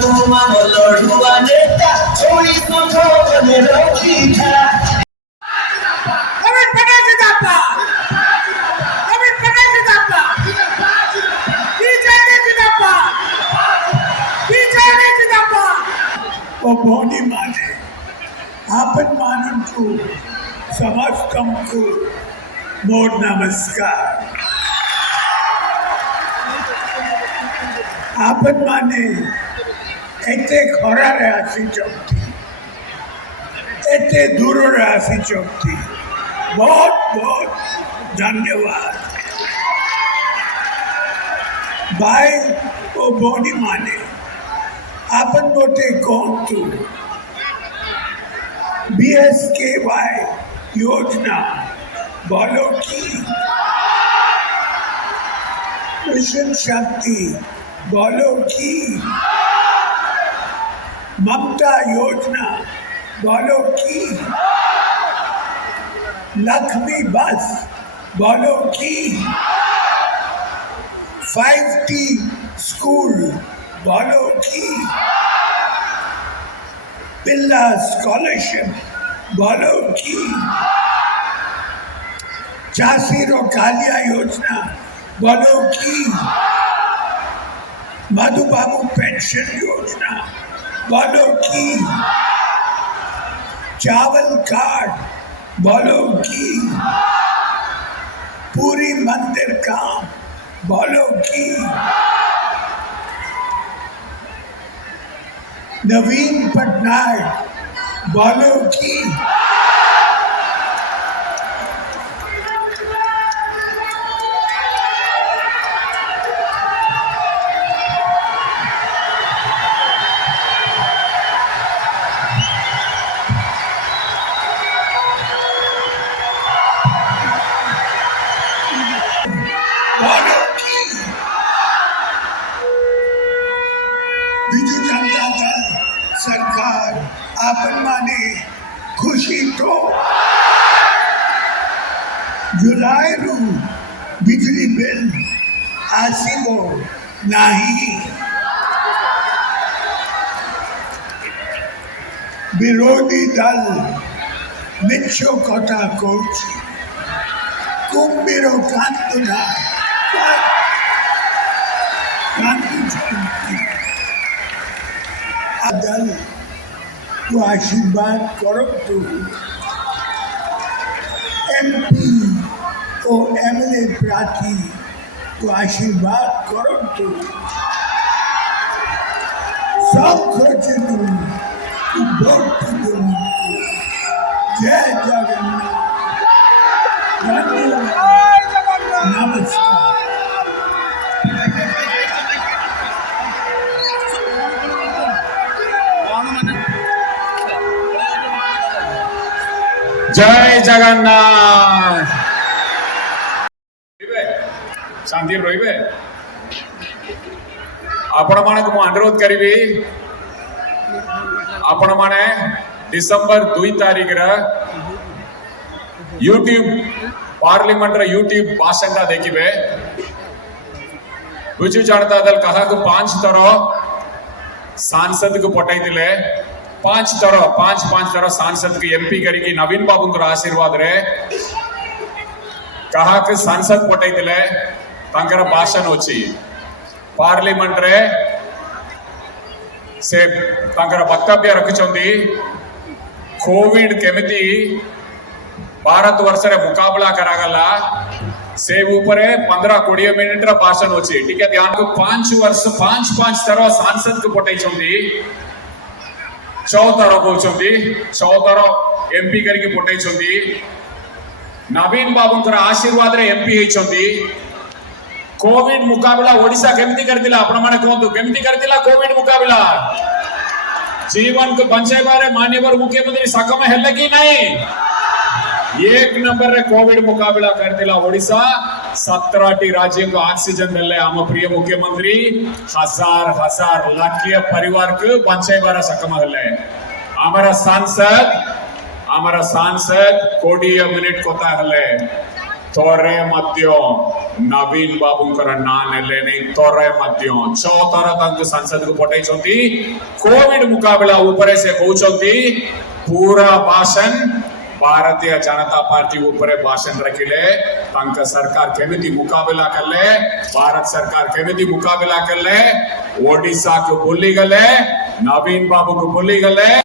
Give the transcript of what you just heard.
ગુમાનો લડવા નેતા છોડી તો મને રોકી થા बॉडी माने आपन मानन को समस्तम को मोर नमस्कार आपन माने एते खरा राशि चौथी एते दूर राशि चौथी बहुत बहुत धन्यवाद भाई वो बॉडी माने आपन बोटे कौन तू BSKY योजना बोलो की मिशन शक्ति बोलो की ममता योजना बोलो की लक्ष्मी बस बोलो की 5T स्कूल बोलो की पिल्ला स्कॉलरशिप बोलो की चासीरो कालिया योजना बोलो की मधुबाबू पेंशन योजना बोलो की चावल कार्ड बोलो की पूरी मंदिर काम बोलो की नवीन पटनायक बोलो की बीजू जनता दल सरकार आपन माने खुशी तो जुलाई रू बिजली बिल आसिबो नहीं विरोधी दल मिच्छो कथा कोची कुंभीरो कांतुना दल को आशीर्वाद करो तो MP और MLA प्रार्थी को आशीर्वाद करो तो सब खर्च दूँ वोट दूँ जय जगन्नाथ नमस्कार जय जगन्नाथ शांति रही आपण मानक मु अनुरोध करी आपण माने डिसेंबर 2 तारीख यूट्यूब पार्लिमेंट यूट्यूब भाषण देखिए बिजू जनता दल कहा 5 तरह सांसद को पठाई पांच तरह सांसद की MP करी नवीन बाबू आशीर्वाद रे कहा कि सांसद पठाई भाषण अच्छी पार्लिमेंट रे से वक्तव्य रखिंट कोविड केमिति भारत वर्ष रे मुकाबला करागला से ऊपर 15-20 मिनिट भाषण अच्छी ठीक है ध्यान को 5 वर्ष 5 तरह सांसद को पठाई 14 कहते 14 MP करके पठाई नवीन बाबू आशीर्वाद रे MP होती कोविड मुकाबला ओडिशा केमिति करतिला आपण माने कहतु केमिति करतिला कोविड मुकाबला जीवन को बचाइबारे माननीय मुख्यमंत्री सक्षम हेले कि नहीं 1 नंबर रे कोविड मुकाबला करतिला ओडिशा 17 राज्य को ऑक्सीजन देले आम प्रिय मुख्यमंत्री हजार लाखीय परिवार को बचाइबारे सक्षम हेले हमारा सांसद कोड़े मिनिट कोता हेले तोरे मध्य नवीन बाबूंकर ना नेले नहीं तोरे मध्य 6 थर तक संसद को पठाई कोविड मुकाबला ऊपर से कहते पूरा भाषण भारतीय जनता पार्टी ऊपर भाषण रखिले सरकार केमिति मुकाबला करले भारत सरकार केमिति मुकाबला करले ओडिशा को भूली गले नवीन बाबू को भूली गले।